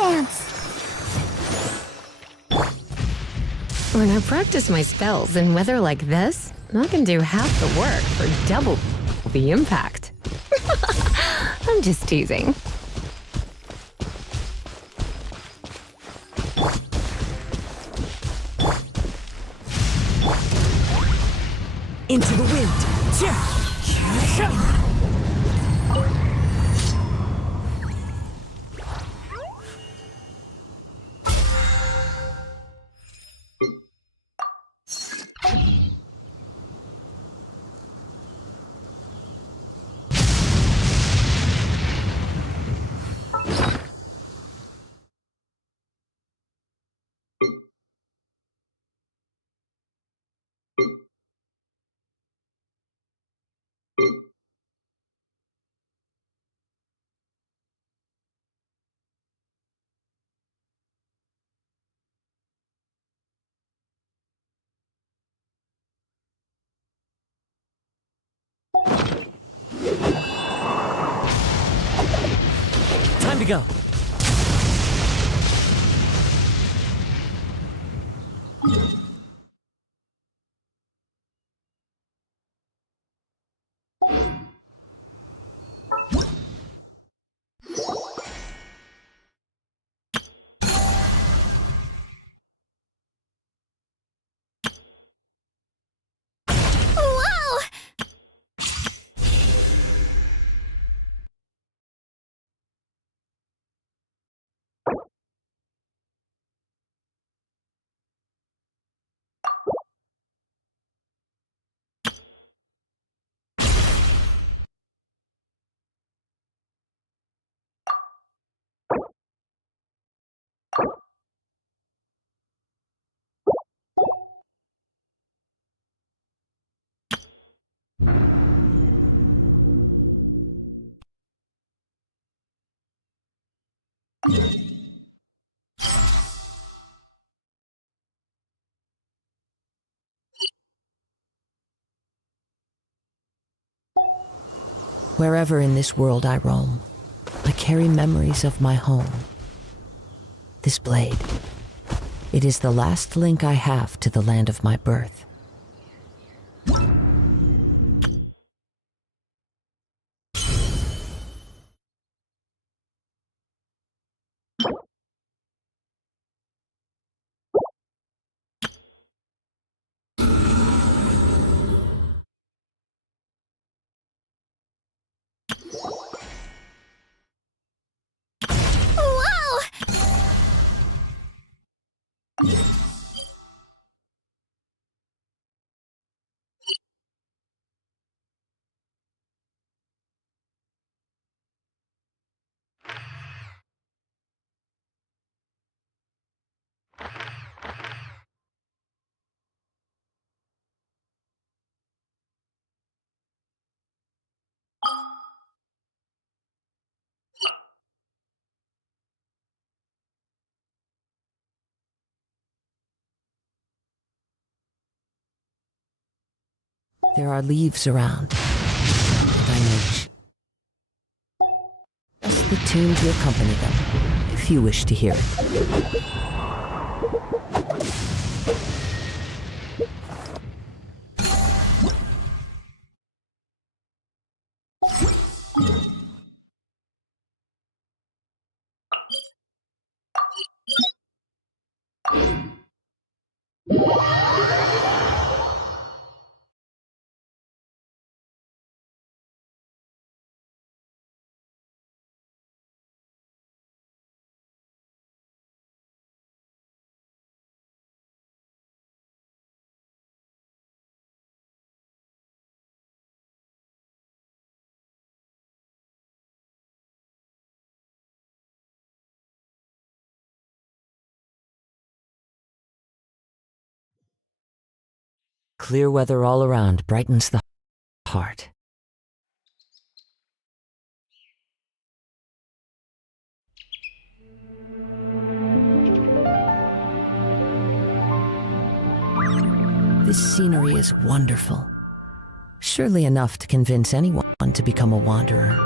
dance! When I practice my spells in weather like this, I can do half the work for double the impact. I'm just teasing. Into the wind! Time to go! Whoa! Wherever in this world I roam, I carry memories of my home. This blade, it is the last link I have to the land of my birth. Whoa! There are leaves around, and I know just the tune to accompany them, if you wish to hear it. Clear weather all around brightens the heart. This scenery is wonderful. Surely enough to convince anyone to become a wanderer.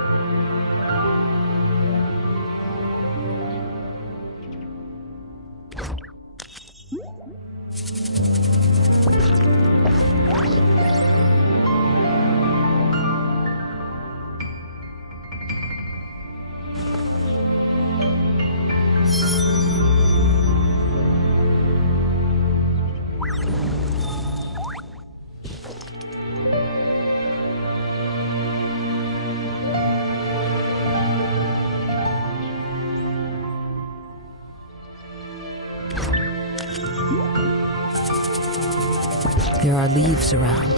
There are leaves around,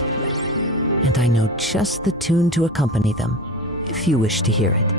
and I know just the tune to accompany them, if you wish to hear it.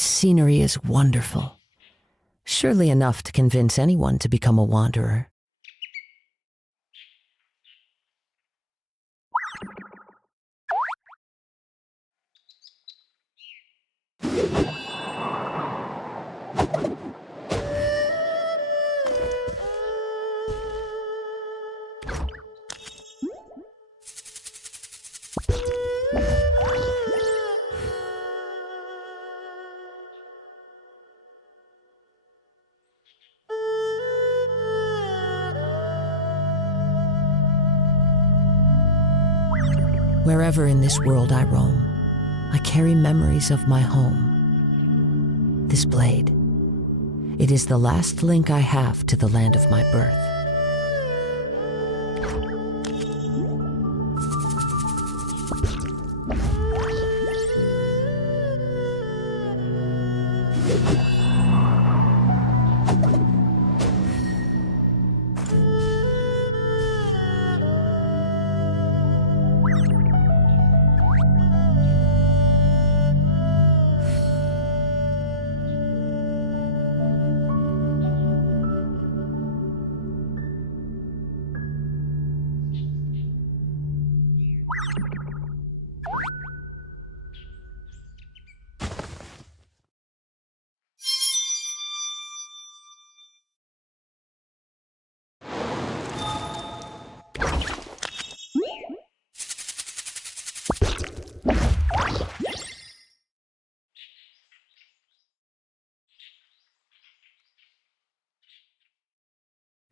This scenery is wonderful, surely enough to convince anyone to become a wanderer. Wherever in this world I roam, I carry memories of my home. This blade, it is the last link I have to the land of my birth.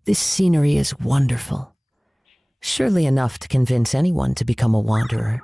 This scenery is wonderful, surely enough to convince anyone to become a wanderer.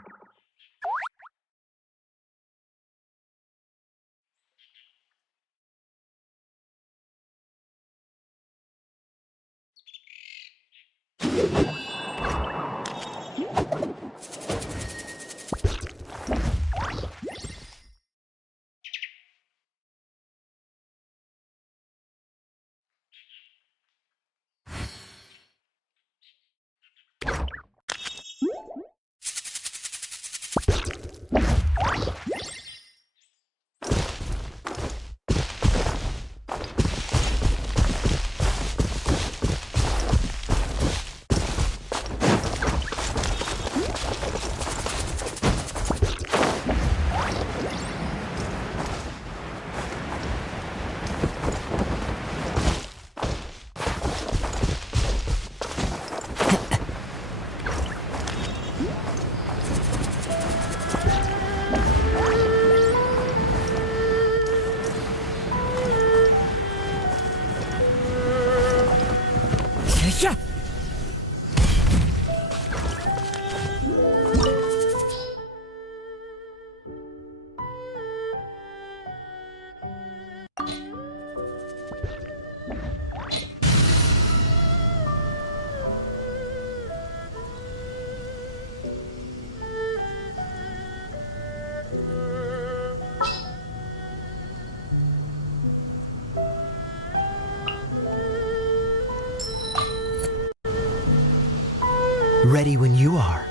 Ready when you are.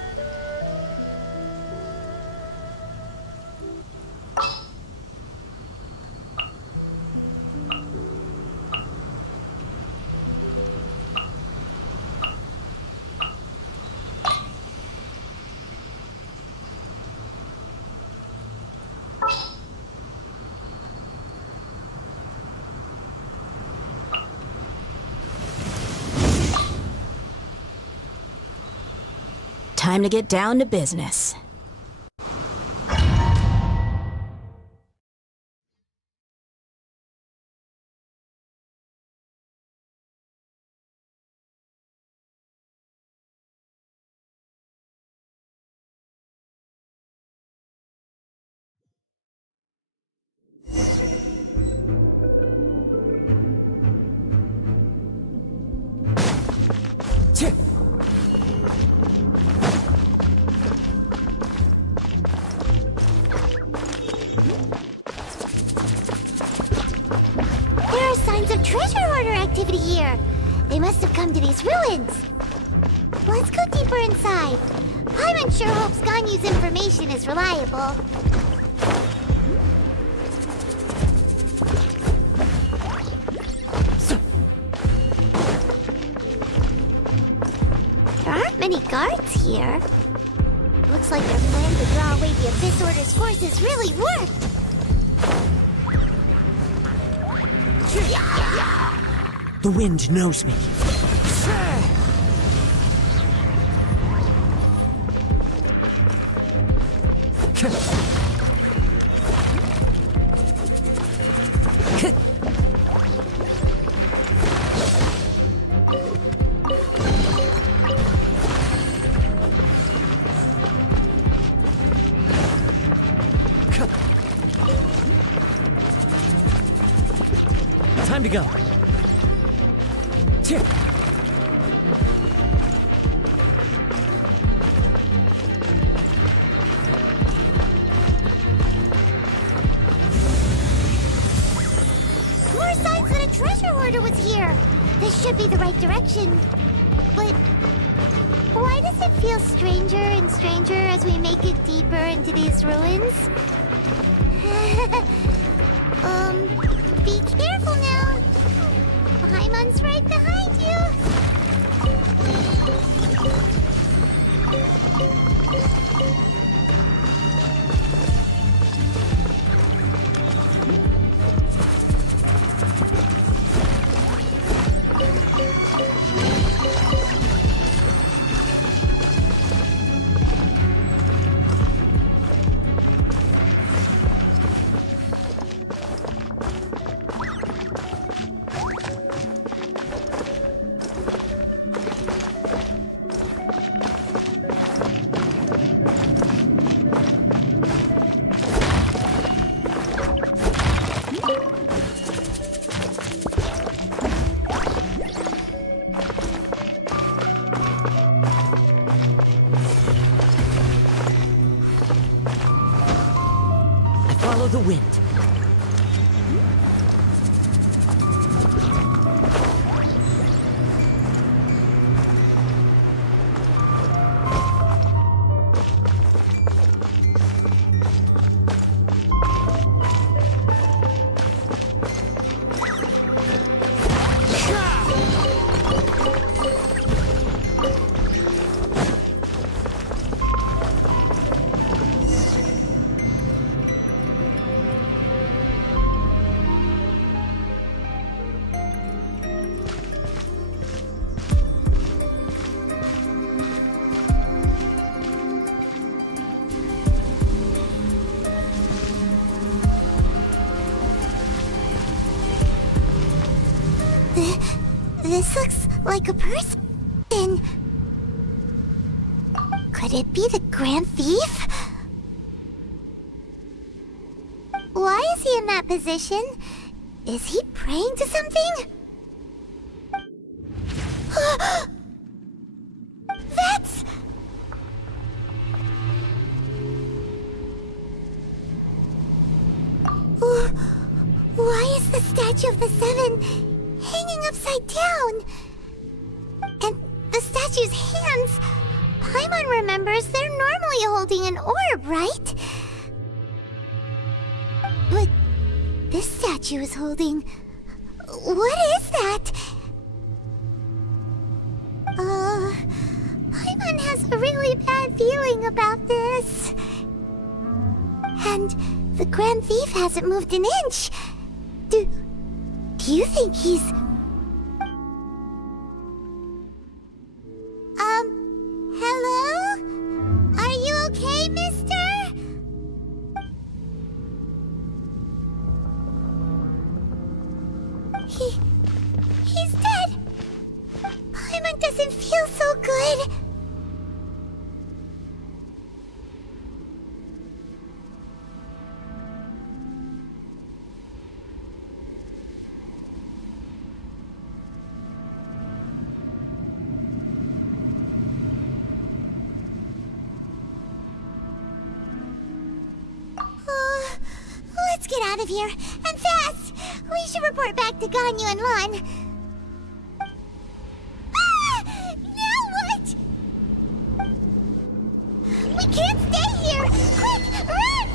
Time to get down to business. There are signs of treasure hoarder activity here. They must have come to these ruins. Let's go deeper inside. Paimon sure hopes Ganyu's information is reliable. There aren't many guards here. Looks like their plan to draw away the Abyss Order's forces really worked. The wind knows me. Time to go. More signs that a treasure hoarder was here. This should be the right direction. But why does it feel stranger and stranger as we make it deeper into these ruins? Be careful now. Paimon's right behind you. Follow the wind. This looks like a person. Could it be the Grand Thief? Why is he in that position? Is he praying to something? That's... Why is the statue of the Seven hanging upside down? And the statue's hands... Paimon remembers they're normally holding an orb, right? But this statue is holding... What is that? Paimon has a really bad feeling about this. And the Grand Thief hasn't moved an inch. Do you think he's... Hello? Let's get out of here, and fast! We should report back to Ganyu and Lon. Ah! Now what? We can't stay here! Quick, run!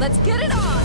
Let's get it on!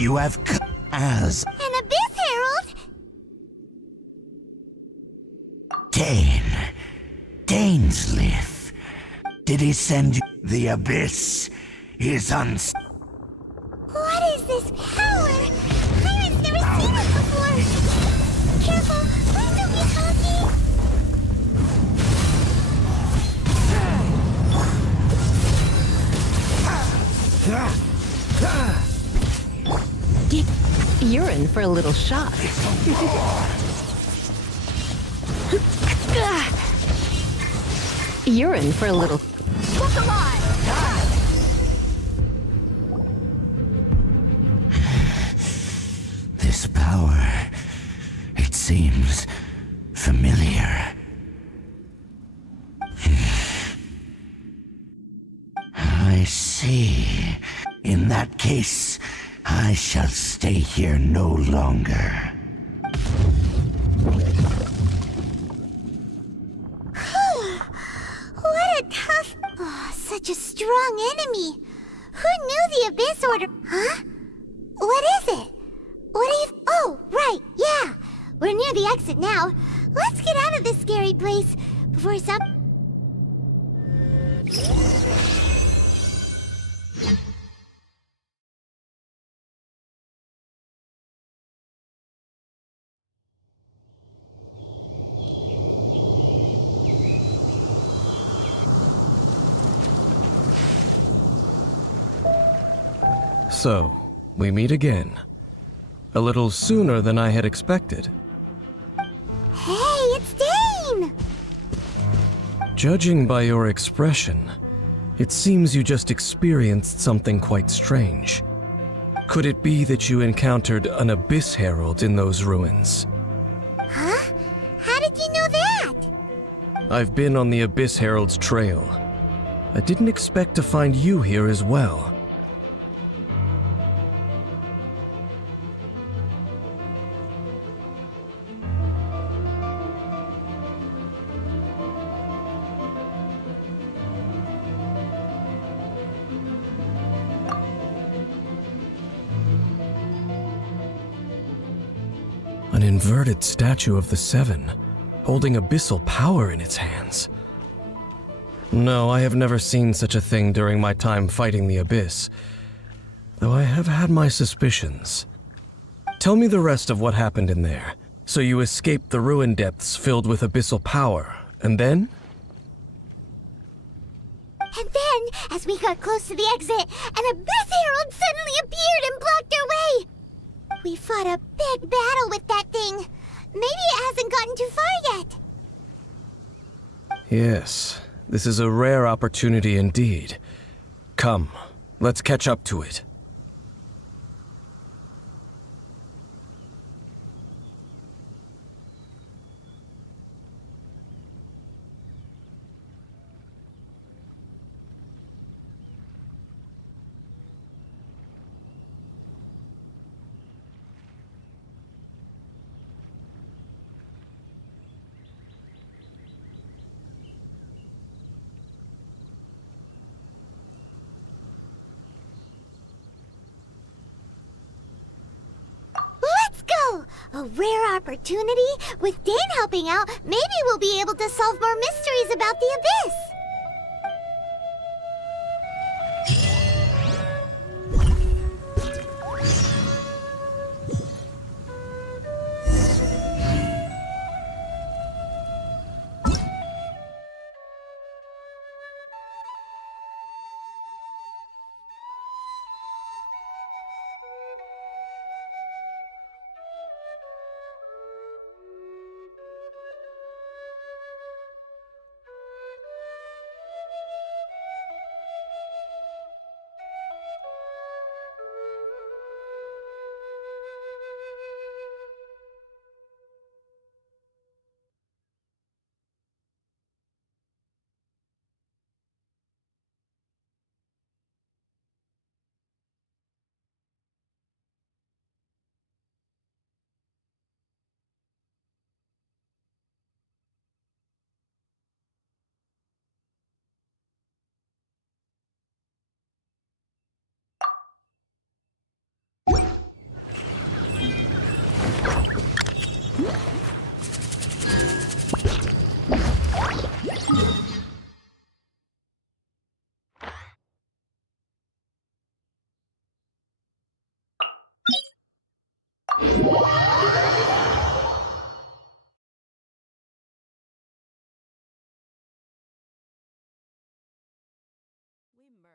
you have come as An Abyss Herald? Dane. Daneslith. Did he send you? The Abyss is What is this power? Pirates never seen it before! Careful! Please don't get cocky! You're in for a little shock. You're in for a little... Look alive! This power, it seems familiar. I see. In that case, I shall stay here no longer. What a tough... Oh, such a strong enemy! Who knew the Abyss Order... Huh? What is it? What are you... Oh, right, yeah! We're near the exit now. Let's get out of this scary place before some... So, we meet again. A little sooner than I had expected. Hey, it's Dane! Judging by your expression, it seems you just experienced something quite strange. Could it be that you encountered an Abyss Herald in those ruins? Huh? How did you know that? I've been on the Abyss Herald's trail. I didn't expect to find you here as well. An inverted statue of the Seven, holding abyssal power in its hands. No, I have never seen such a thing during my time fighting the Abyss, though I have had my suspicions. Tell me the rest of what happened in there. So you escaped the ruin depths filled with abyssal power, and then? And then, as we got close to the exit, an Abyss Herald suddenly appeared and blocked our way! We fought a big battle with that thing. Maybe it hasn't gotten too far yet. Yes, this is a rare opportunity indeed. Come, let's catch up to it. Let's go! A rare opportunity? With Dane helping out, maybe we'll be able to solve more mysteries about the Abyss!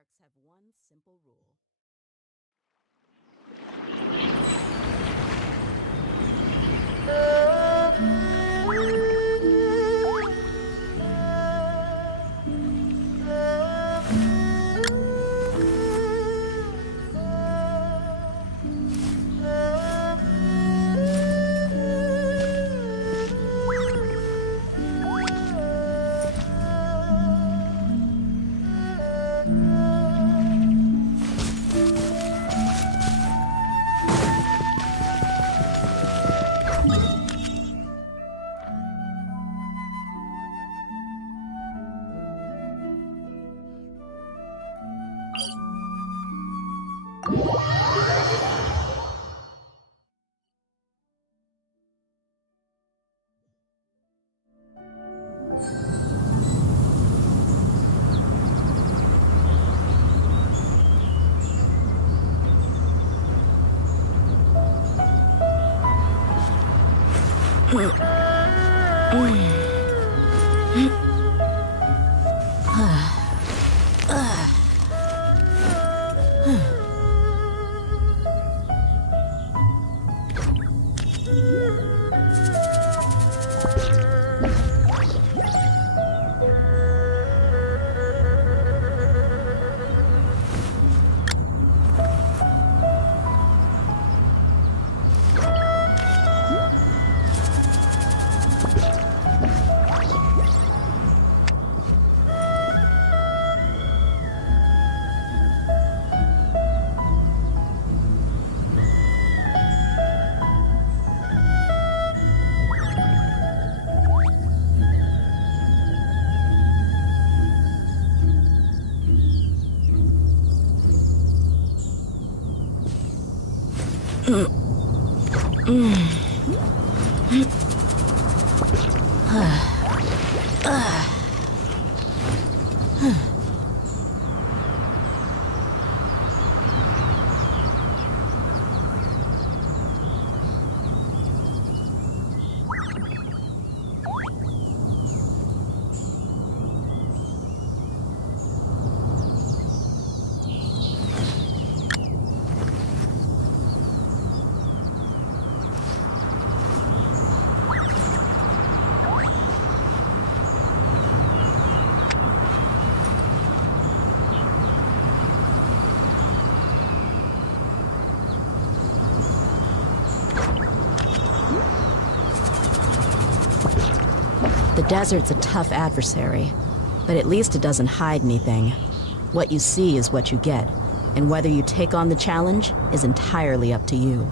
parks have one simple rule. The desert's a tough adversary, but at least it doesn't hide anything. What you see is what you get, and whether you take on the challenge is entirely up to you.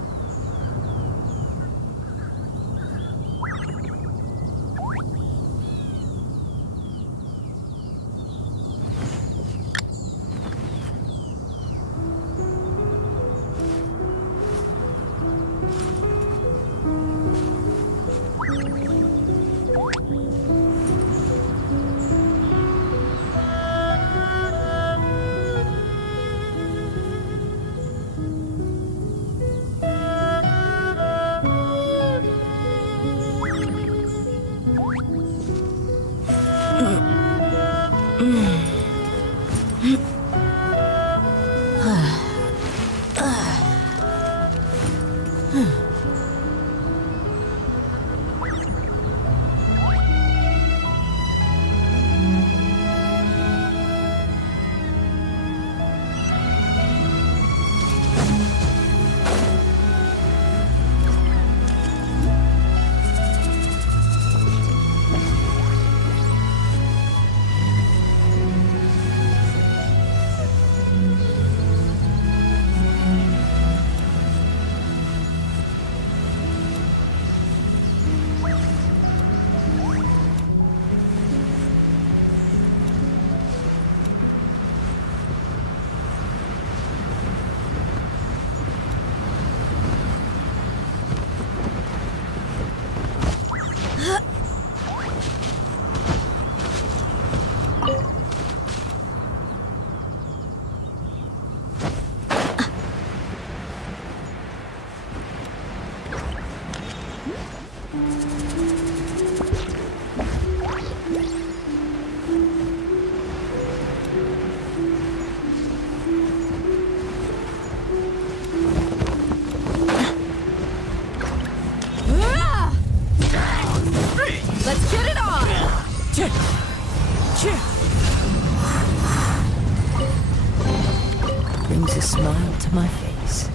brings a smile to my face.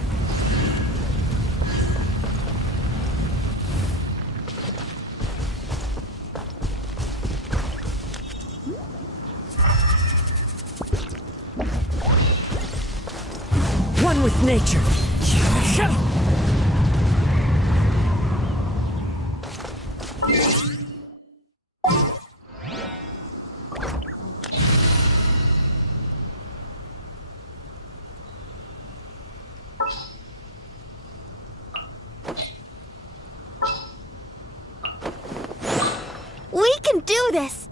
One with nature. We can do this!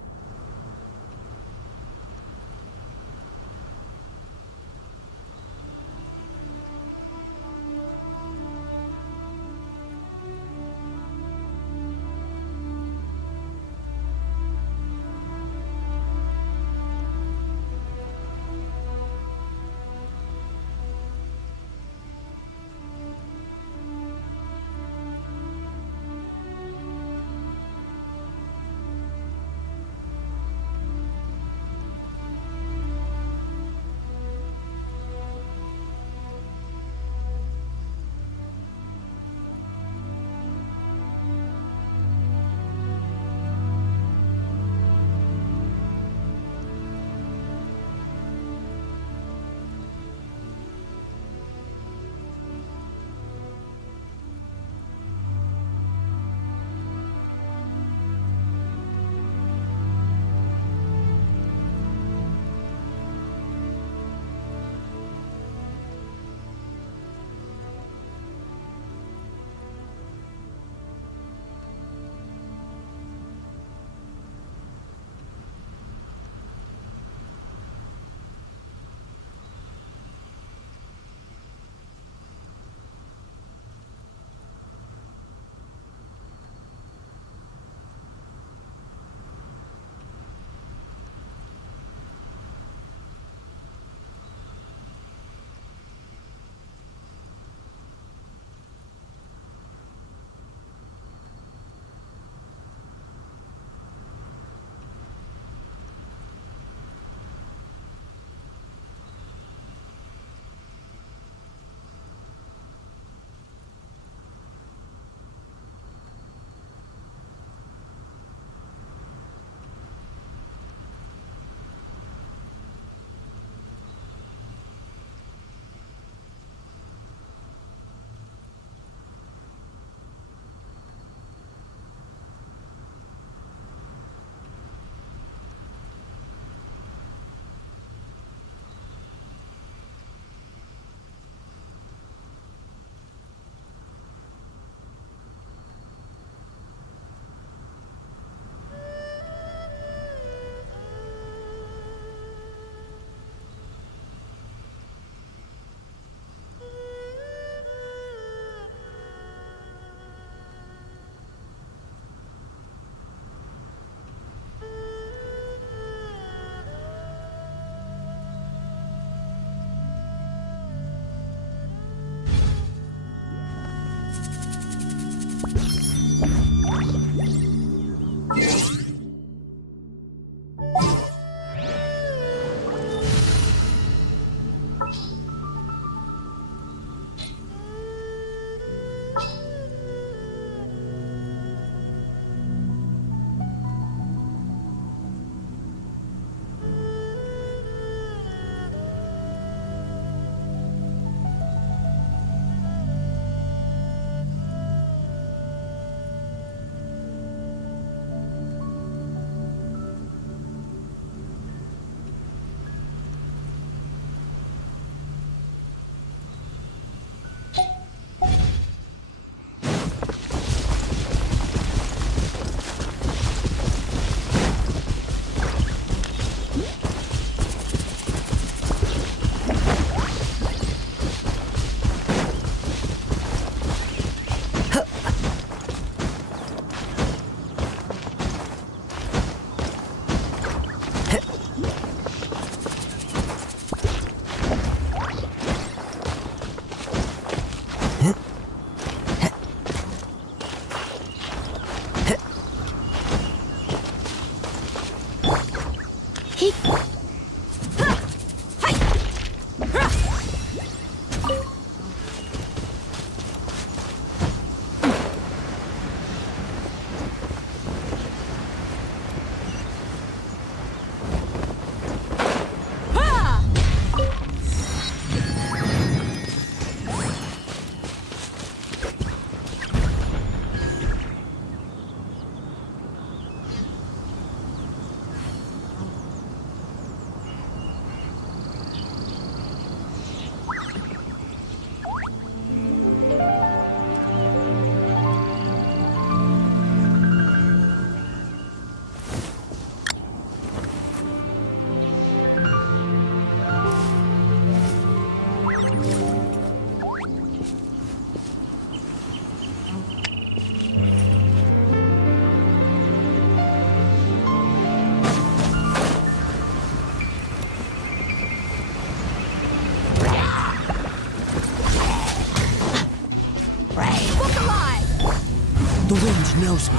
The wind knows me.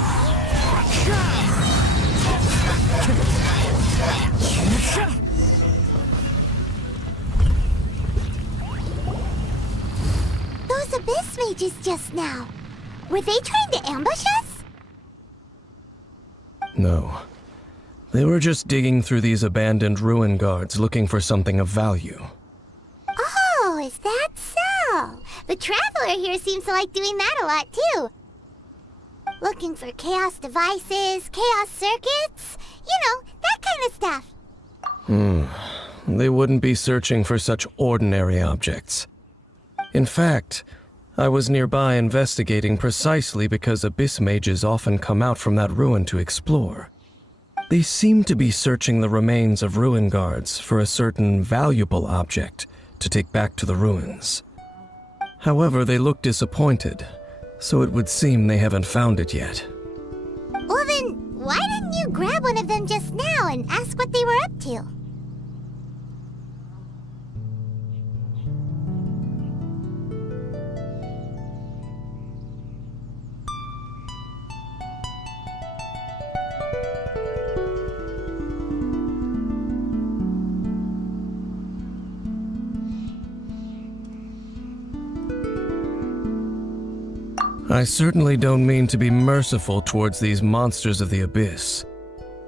Those abyss mages just now. Were they trying to ambush us? No. They were just digging through these abandoned ruin guards looking for something of value. Oh, is that so? The Traveler here seems to like doing that a lot, too. Looking for chaos devices, chaos circuits, that kind of stuff. They wouldn't be searching for such ordinary objects. In fact, I was nearby investigating precisely because abyss mages often come out from that ruin to explore. They seem to be searching the remains of ruin guards for a certain valuable object to take back to the ruins. However, they look disappointed, so it would seem they haven't found it yet. Well then, why didn't you grab one of them just now and ask what they were up to? I certainly don't mean to be merciful towards these monsters of the abyss,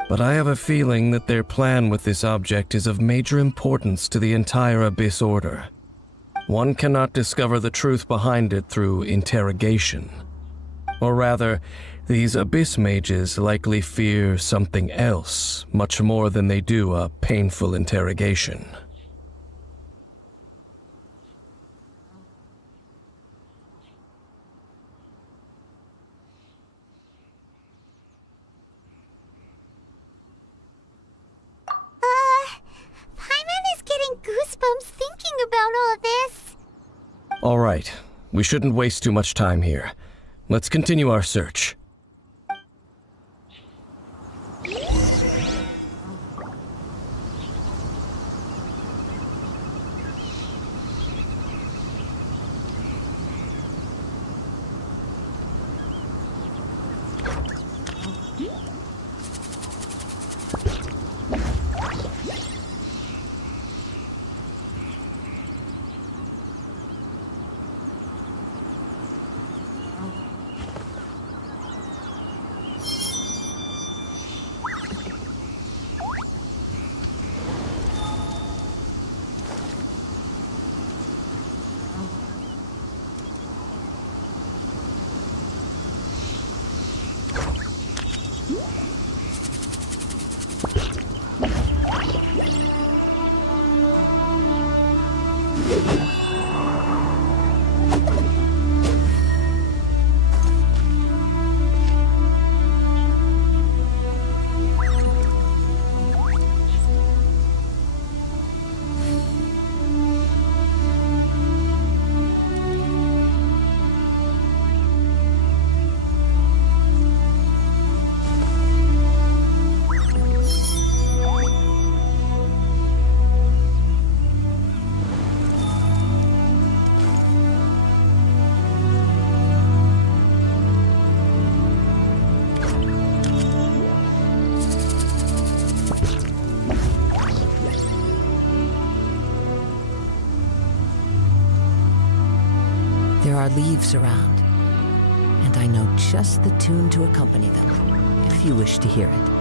but I have a feeling that their plan with this object is of major importance to the entire Abyss Order. One cannot discover the truth behind it through interrogation. Or rather, these Abyss mages likely fear something else much more than they do a painful interrogation. Paimon is getting goosebumps thinking about all of this. All right, we shouldn't waste too much time here. Let's continue our search. There are leaves around, and I know just the tune to accompany them, if you wish to hear it.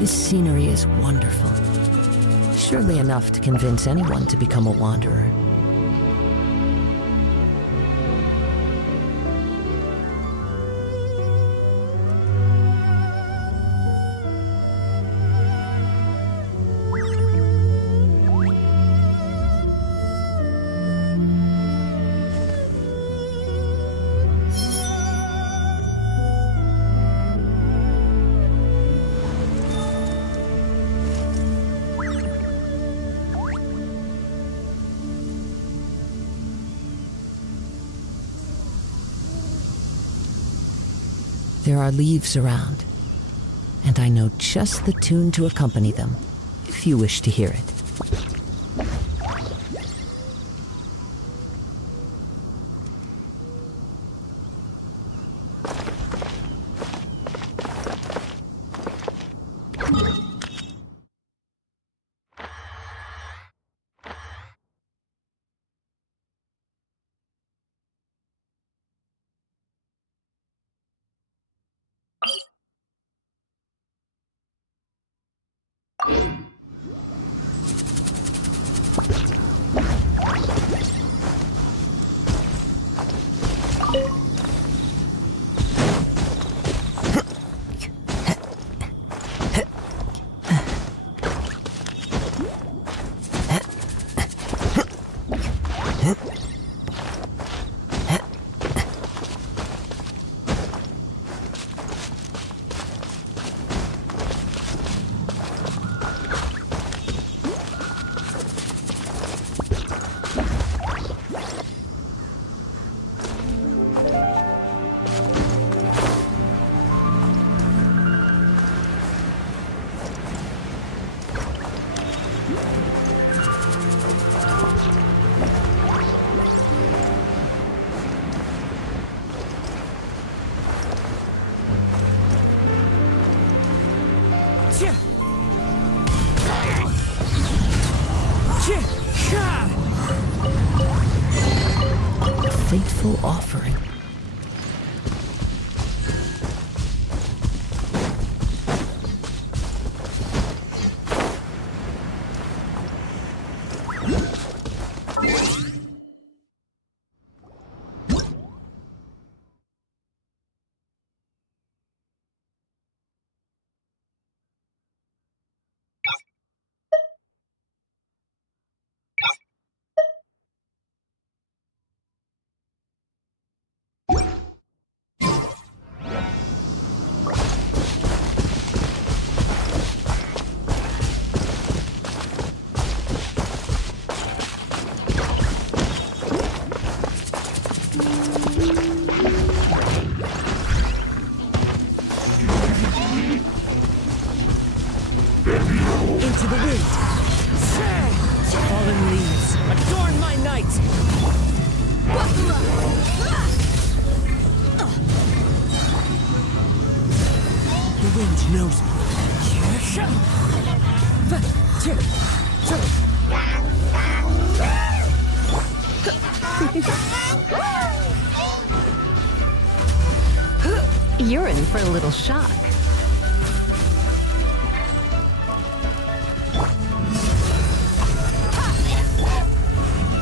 This scenery is wonderful. Surely enough to convince anyone to become a wanderer. There are leaves around, and I know just the tune to accompany them, if you wish to hear it. A fateful offering. Into the wind! Fallen leaves, adorn my night! The wind knows me. You're in for a little shock.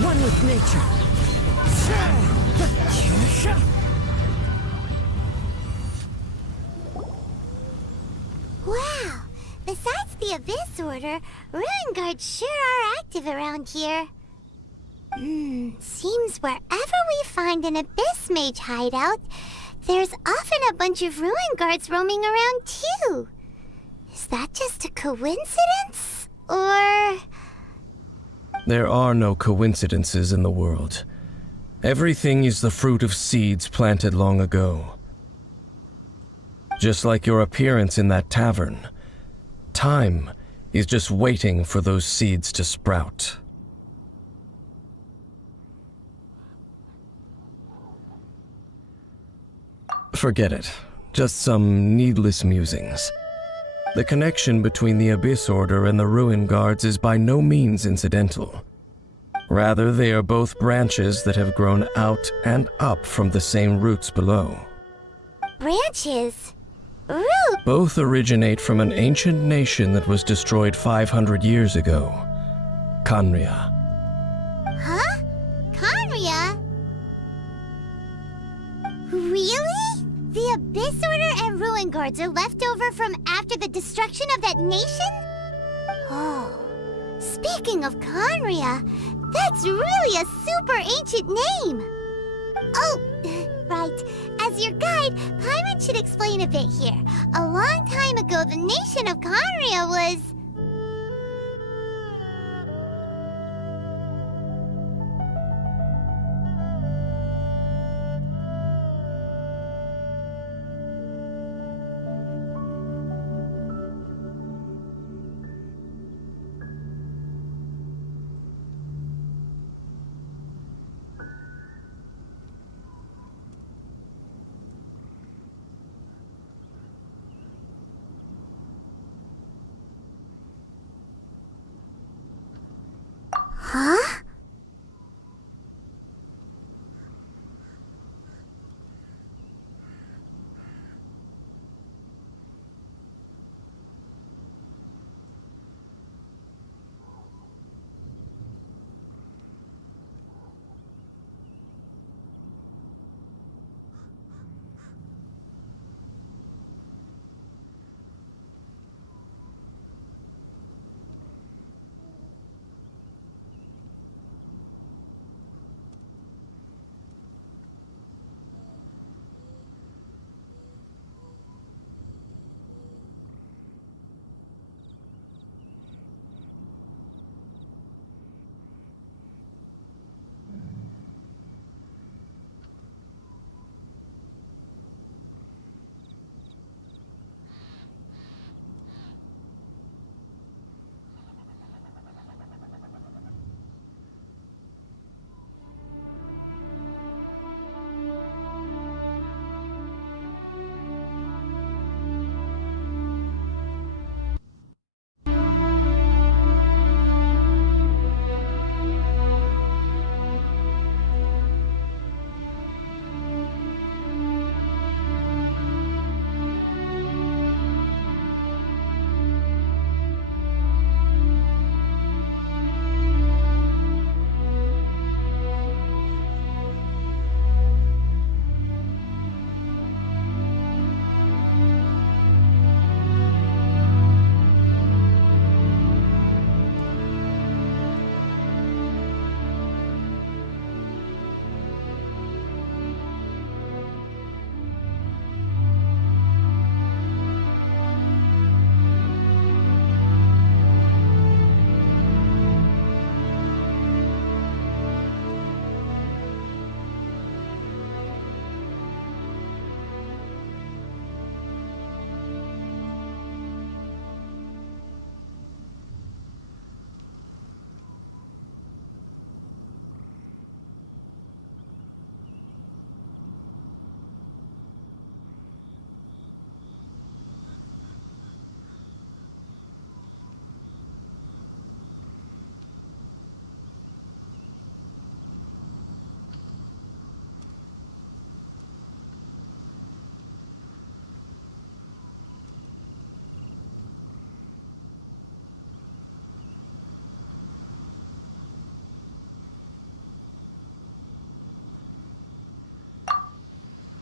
One with nature. Wow! Besides the Abyss Order, Ruin Guards sure are active around here. Seems wherever we find an Abyss Mage hideout, there's often a bunch of Ruin Guards roaming around too. Is that just a coincidence? Or... There are no coincidences in the world. Everything is the fruit of seeds planted long ago. Just like your appearance in that tavern, time is just waiting for those seeds to sprout. Forget it. Just some needless musings. The connection between the Abyss Order and the Ruin Guards is by no means incidental. Rather, they are both branches that have grown out and up from the same roots below. branches? Rude. Both originate from an ancient nation that was destroyed 500 years ago. Khaenri'ah. Huh? Khaenri'ah? Really? The Abyss Order and Ruin Guards are left over from after the destruction of that nation? Oh, speaking of Khaenri'ah, that's really a super ancient name. Oh, right. As your guide, Paimon should explain a bit here. A long time ago, the nation of Khaenri'ah was... Huh?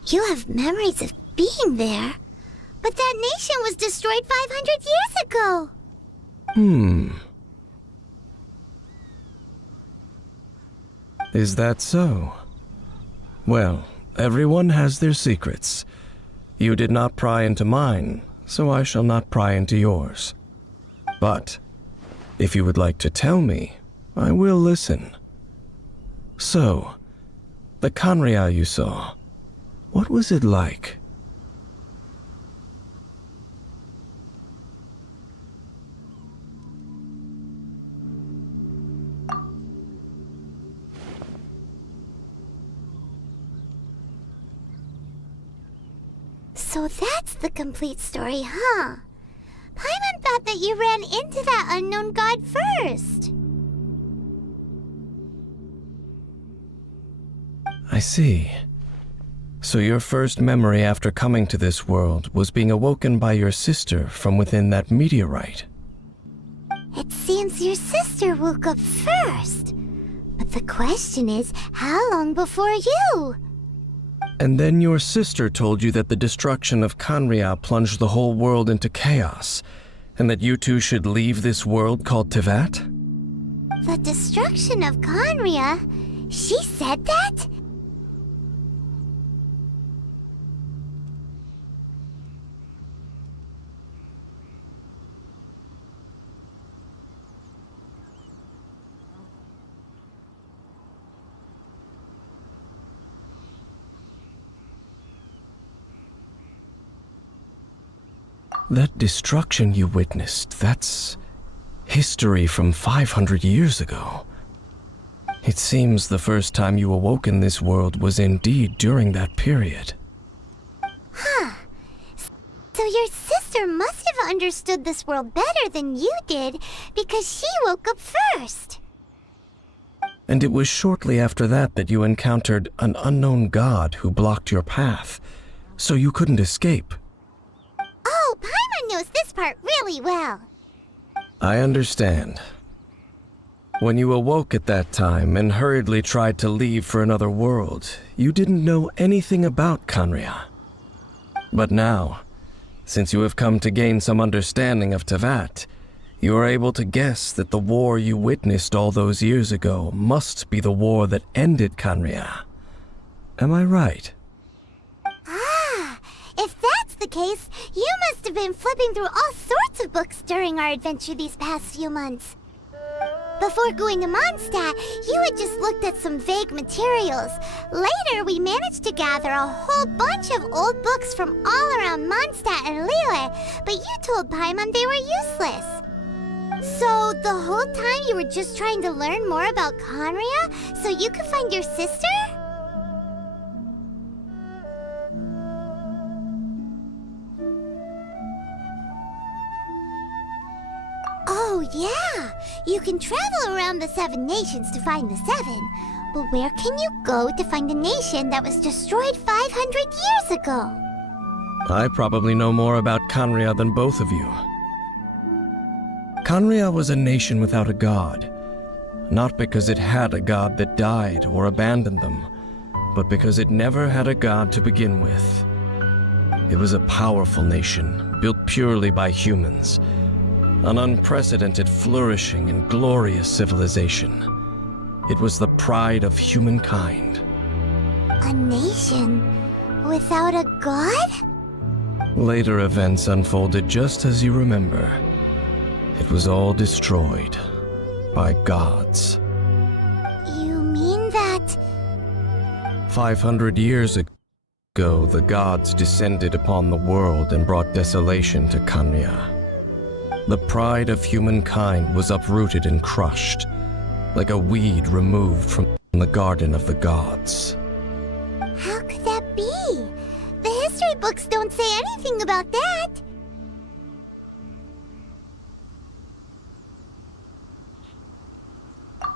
You have memories of being there. But that nation was destroyed 500 years ago. Is that so? Well, everyone has their secrets. You did not pry into mine, so I shall not pry into yours. But, if you would like to tell me, I will listen. So, the Khaenri'ah you saw, what was it like? So that's the complete story, huh? Paimon thought that you ran into that unknown god first. I see. So your first memory after coming to this world was being awoken by your sister from within that meteorite. It seems your sister woke up first. But the question is, how long before you? And then your sister told you that the destruction of Kanria plunged the whole world into chaos, and that you two should leave this world called Tevat? The destruction of Conria? She said that? That destruction you witnessed, that's history from 500 years ago. It seems the first time you awoke in this world was indeed during that period. Huh. So your sister must have understood this world better than you did, because she woke up first. And it was shortly after that that you encountered an unknown god who blocked your path, so you couldn't escape. Oh, Paimon knows this part really well. I understand. When you awoke at that time and hurriedly tried to leave for another world, you didn't know anything about Kanria. But now, since you have come to gain some understanding of Tevat, you are able to guess that the war you witnessed all those years ago must be the war that ended Kanria. Am I right? Ah, if that's the case, you must have been flipping through all sorts of books during our adventure these past few months. Before going to Mondstadt, you had just looked at some vague materials. Later, we managed to gather a whole bunch of old books from all around Mondstadt and Liyue, but you told Paimon they were useless. So, the whole time you were just trying to learn more about Conria so you could find your sister? Oh, yeah! You can travel around the 7 nations to find the 7. But where can you go to find a nation that was destroyed 500 years ago? I probably know more about Kanria than both of you. Kanria was a nation without a god, not because it had a god that died or abandoned them, but because it never had a god to begin with. It was a powerful nation, built purely by humans, an unprecedented, flourishing, and glorious civilization. It was the pride of humankind. A nation without a god? Later events unfolded just as you remember. It was all destroyed by gods. You mean that... 500 years ago, the gods descended upon the world and brought desolation to Kanria. The pride of humankind was uprooted and crushed, like a weed removed from the garden of the gods. How could that be? The history books don't say anything about that.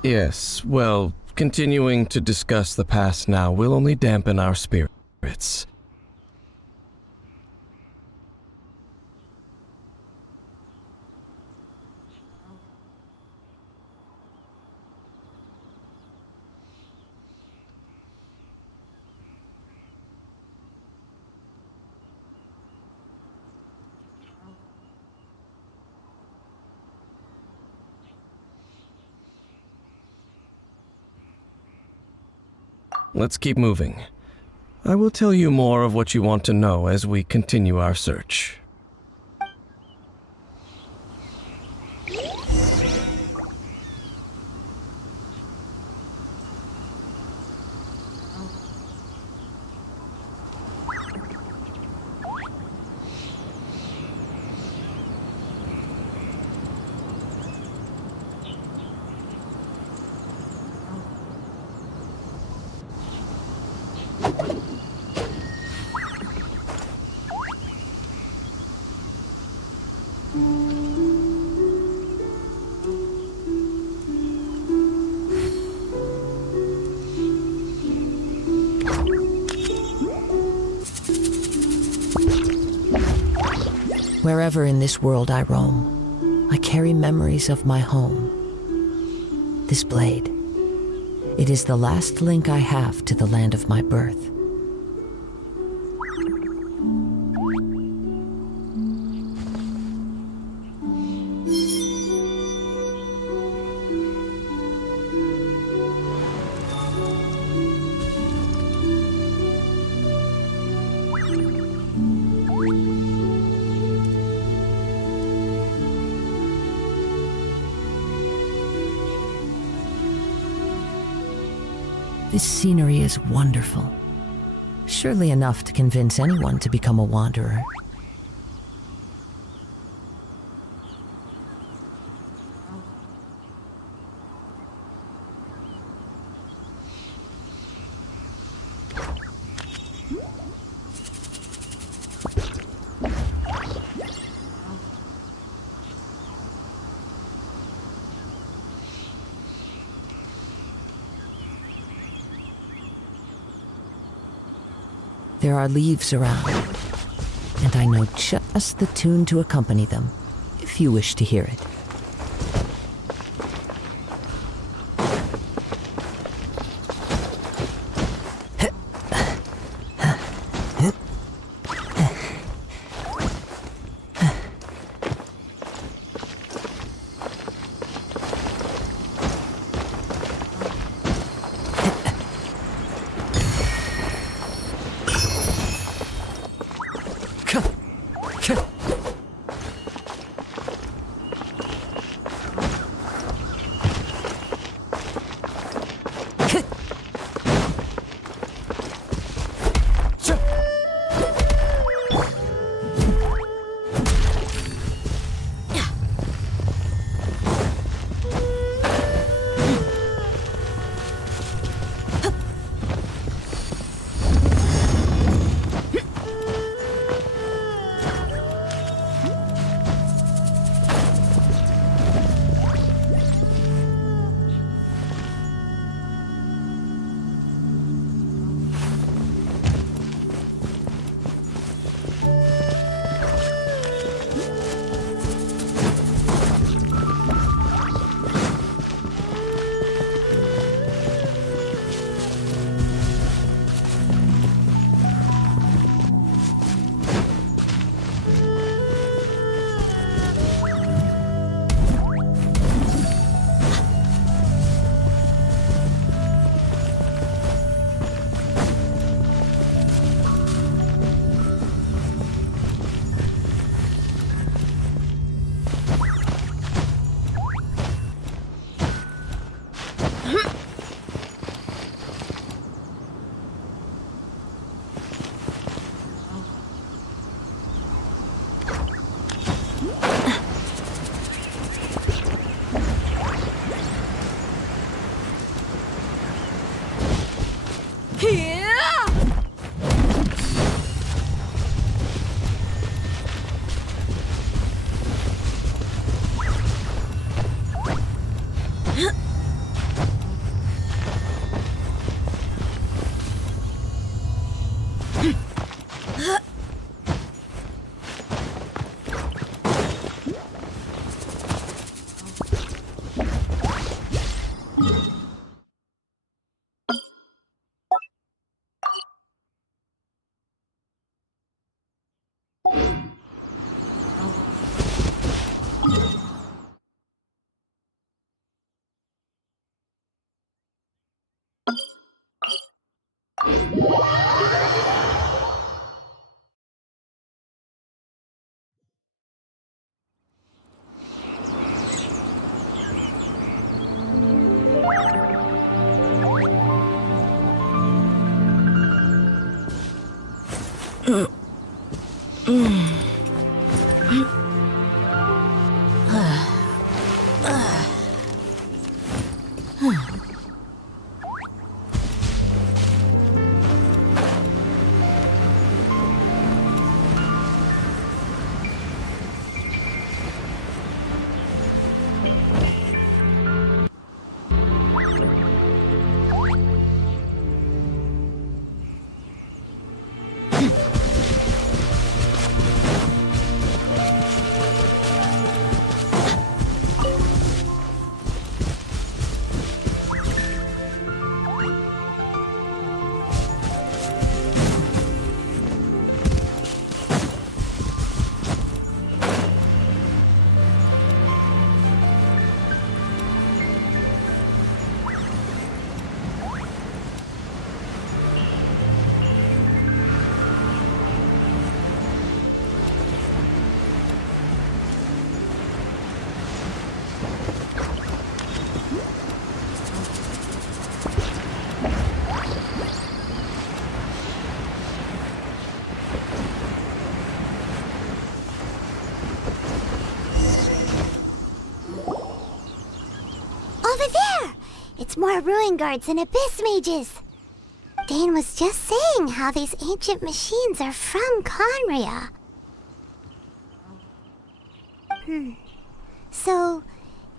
Yes, well, continuing to discuss the past now will only dampen our spirits. Let's keep moving. I will tell you more of what you want to know as we continue our search. Wherever in this world I roam, I carry memories of my home. This blade, it is the last link I have to the land of my birth. This scenery is wonderful. Surely enough to convince anyone to become a wanderer. There are leaves around, and I know just the tune to accompany them, if you wish to hear it. needs more ruin guards and abyss mages. Dane was just saying how these ancient machines are from Conria. So,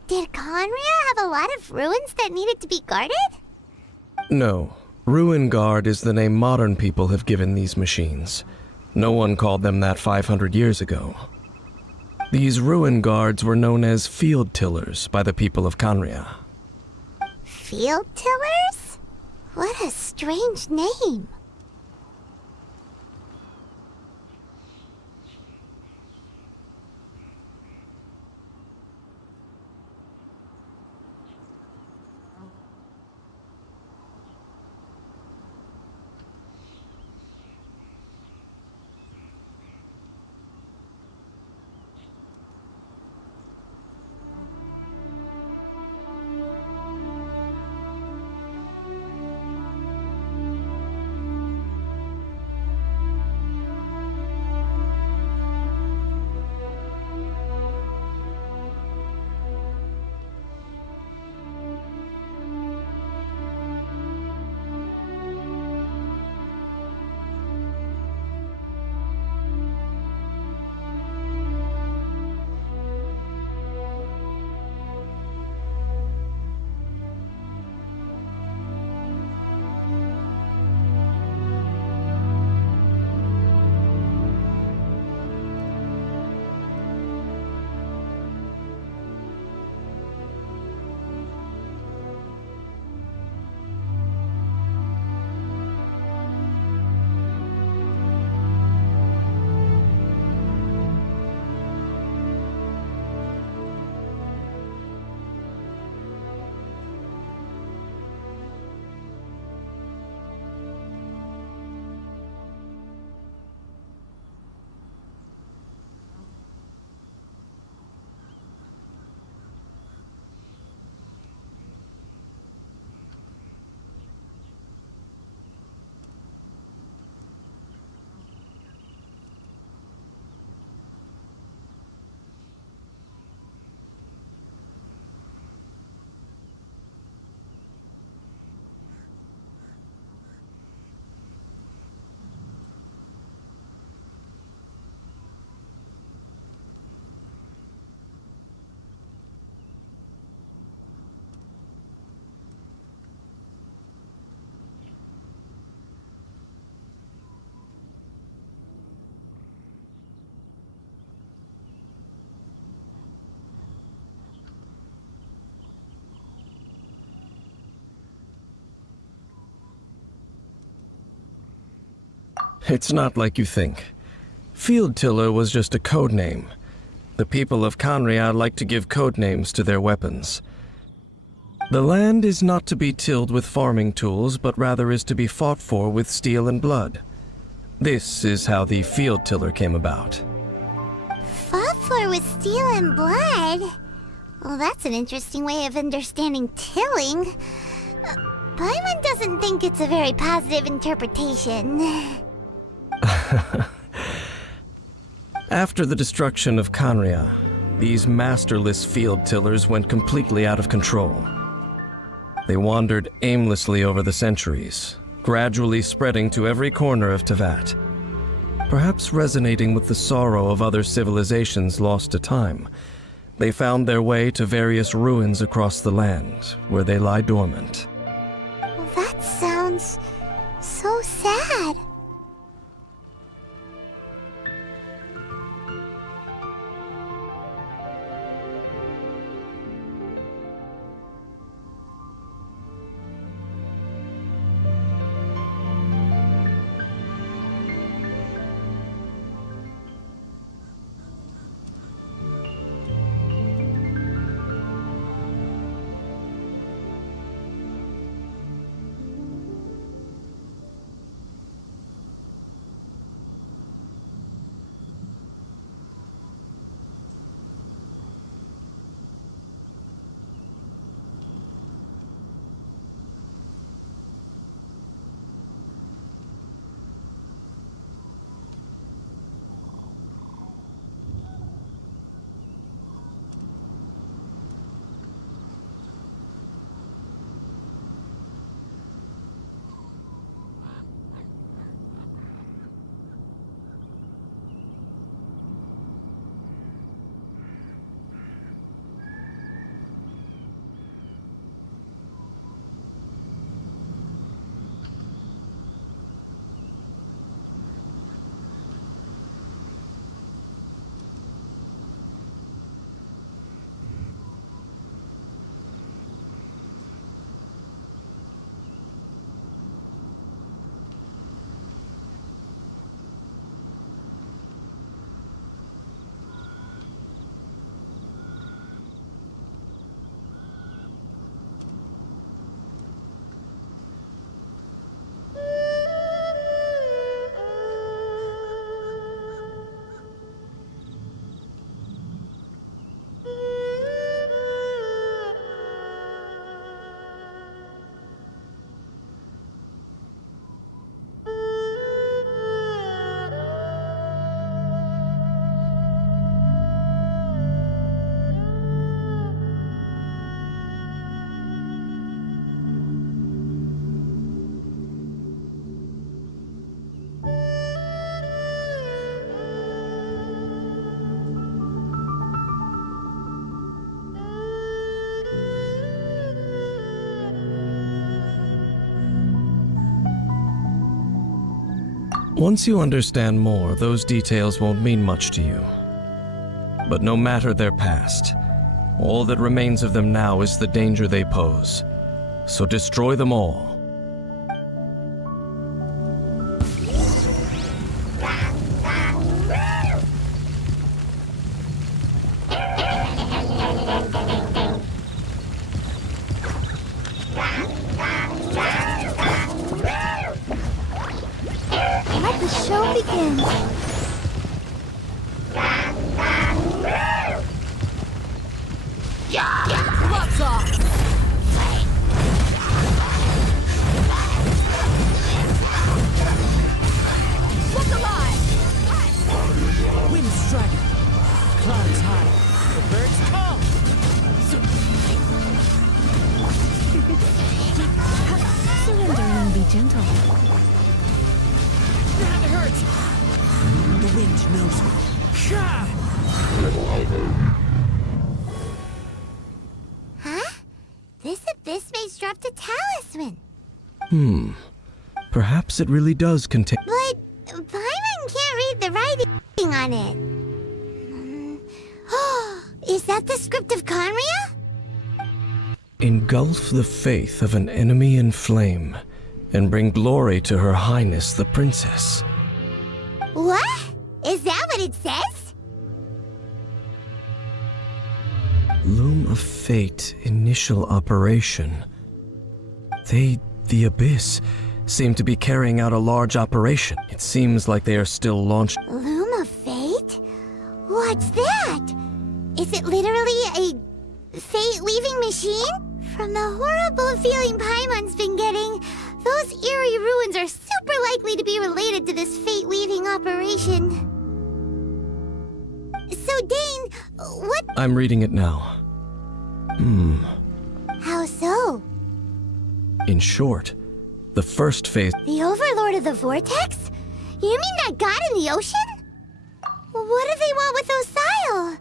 did Conria have a lot of ruins that needed to be guarded? No. Ruin Guard is the name modern people have given these machines. No one called them that 500 years ago. These Ruin Guards were known as Field Tillers by the people of Conria. Field Tillers? What a strange name. It's not like you think. Field Tiller was just a code name. The people of Conria like to give code names to their weapons. The land is not to be tilled with farming tools, but rather is to be fought for with steel and blood. This is how the Field Tiller came about. Fought for with steel and blood? Well, that's an interesting way of understanding tilling. Paimon doesn't think it's a very positive interpretation. After the destruction of Conria, these masterless field tillers went completely out of control. They wandered aimlessly over the centuries, gradually spreading to every corner of Teyvat. Perhaps resonating with the sorrow of other civilizations lost to time, they found their way to various ruins across the land, where they lie dormant. That sounds so sad. Once you understand more, those details won't mean much to you. But no matter their past, all that remains of them now is the danger they pose. So destroy them all. Let the show begin. Gloves off! Look alive! Wind strike. Clouds high. The birds come. Surrender and be gentle. That hurts! The wind knows me. Huh? This abyss maze dropped a talisman. Perhaps it really does contain. But Paimon can't read the writing on it. Is that the script of Conria? Engulf the faith of an enemy in flame, and bring glory to Her Highness the Princess. What? Is that what it says? Loom of Fate initial operation. The Abyss, seem to be carrying out a large operation. It seems like they are still launched. Loom of Fate? What's that? Is it literally a fate-weaving machine? From the horrible feeling Paimon's been getting, those eerie ruins are super likely to be related to this fate-weaving operation. So, Dane, what... I'm reading it now. How so? In short, the first phase. The Overlord of the Vortex? You mean that god in the ocean? What do they want with Osile?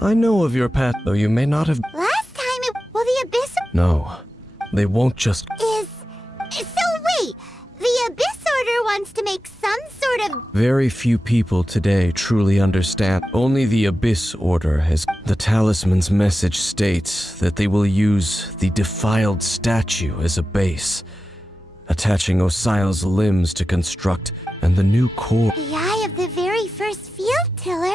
I know of your path, though you may not have. Last time it... Well, the Abyss No, they won't just. is... So wait, the Abyss Order wants to make some sort of... Very few people today truly understand. Only the Abyss Order has. The talisman's message states that they will use the defiled statue as a base, attaching Osile's limbs to construct, and the new core. The eye of the very first field tiller?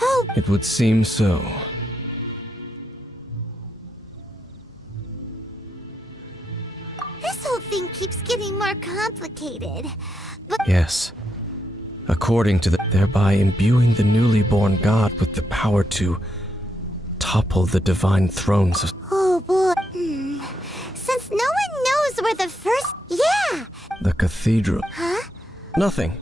Oh, It would seem so. this whole thing keeps getting more complicated. But Yes. According to the. Thereby imbuing the newly born god with the power to topple the divine thrones of. oh boy. Since no one knows where the first... Yeah! The cathedral. Huh? Nothing.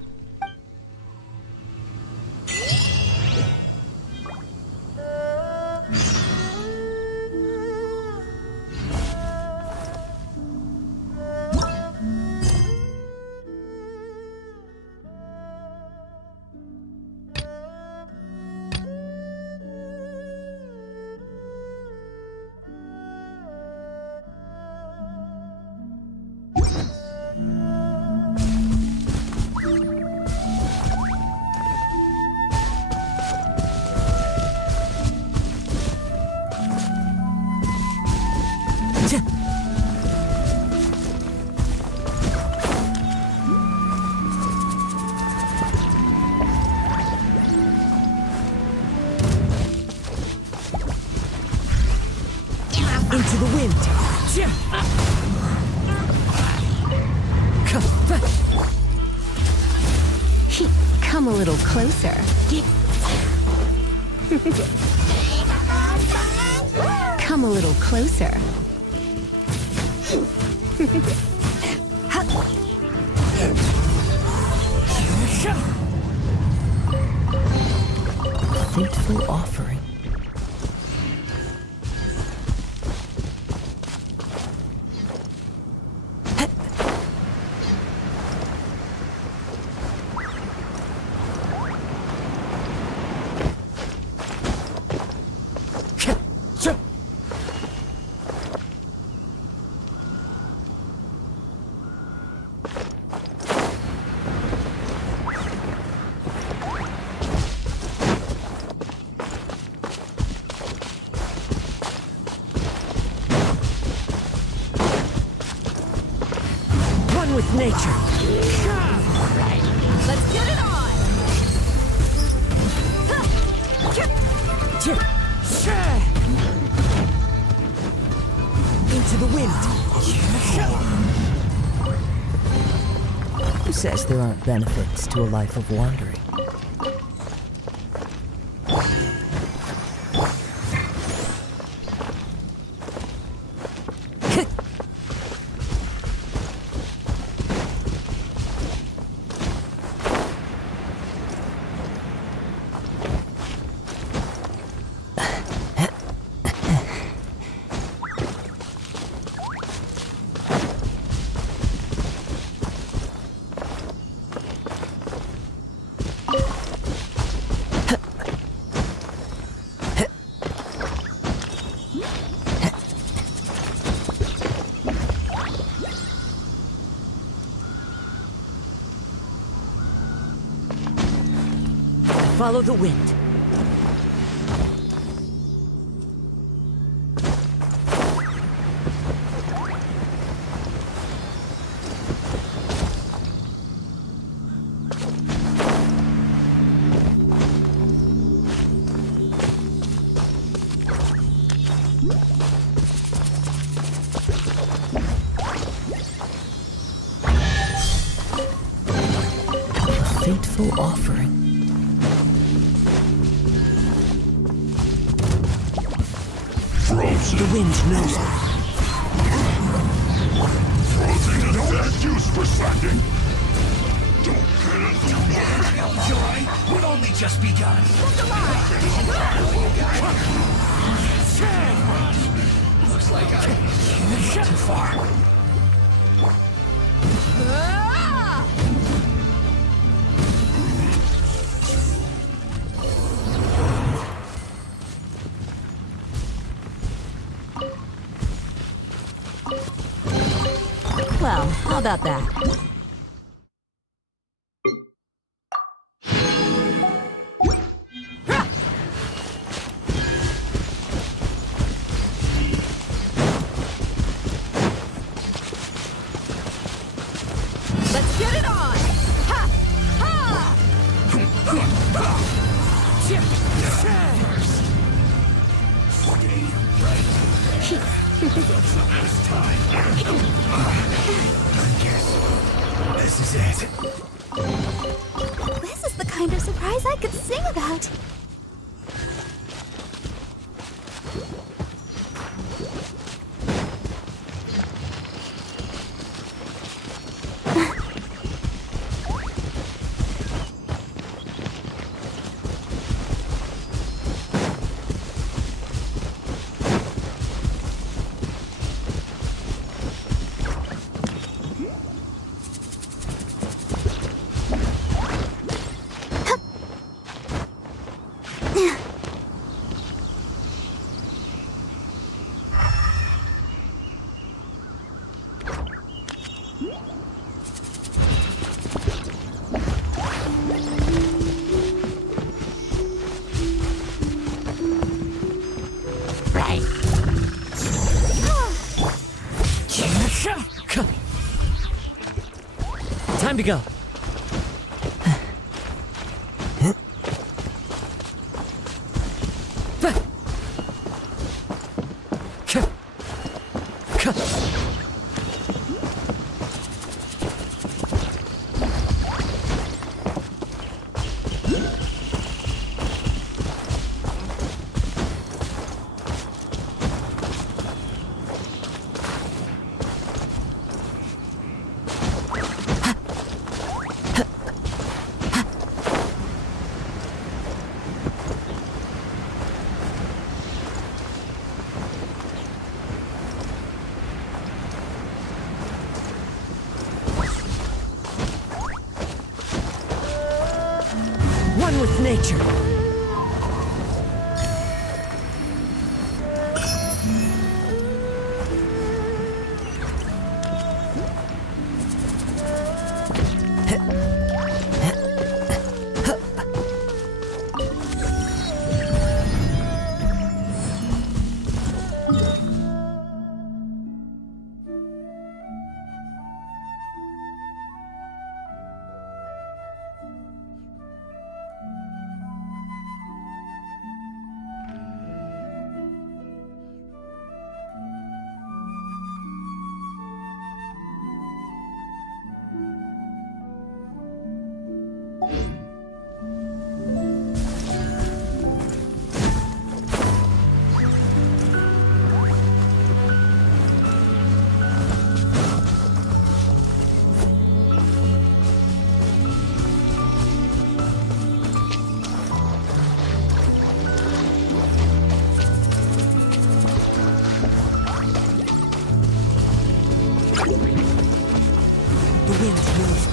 Into the wind. Come a little closer. Come a little closer. Fateful offering. One with nature. Let's get it on! Into the wind. Who says there aren't benefits to a life of wandering? Follow the wind. A fateful offering. The wind knows me. That juice for slacking. Don't get it. Joy, we've only just begun. Looks like I went too far. Well, how about that? Let's get it on! Ha! Ha! This is it. This is the kind of surprise I could sing about. Time to go. One with nature. wind knows me.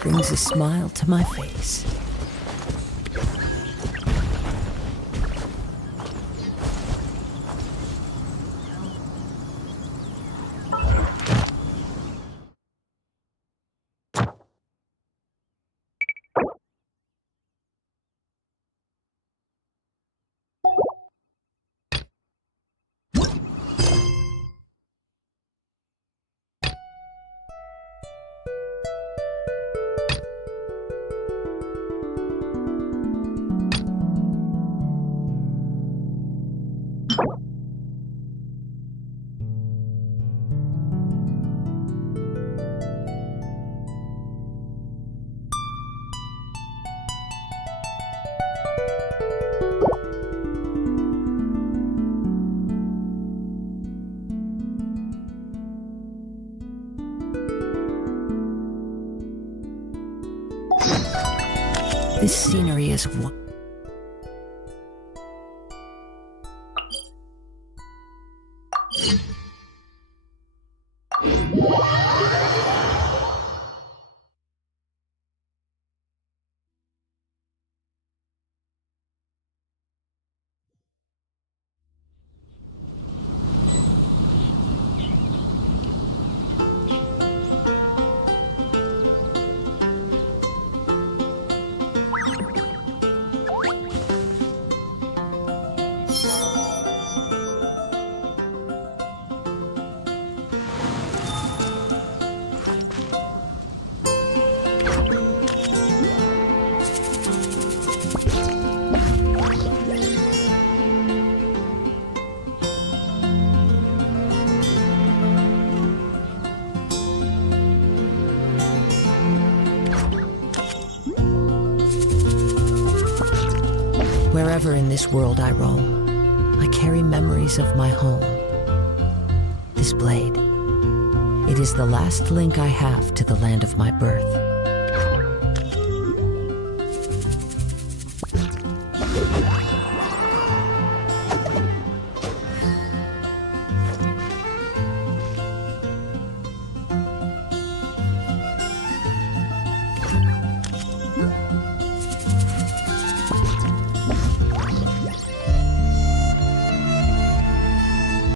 Brings a smile to my face. This scenery is one. Wherever in this world I roam, I carry memories of my home. This blade, it is the last link I have to the land of my birth.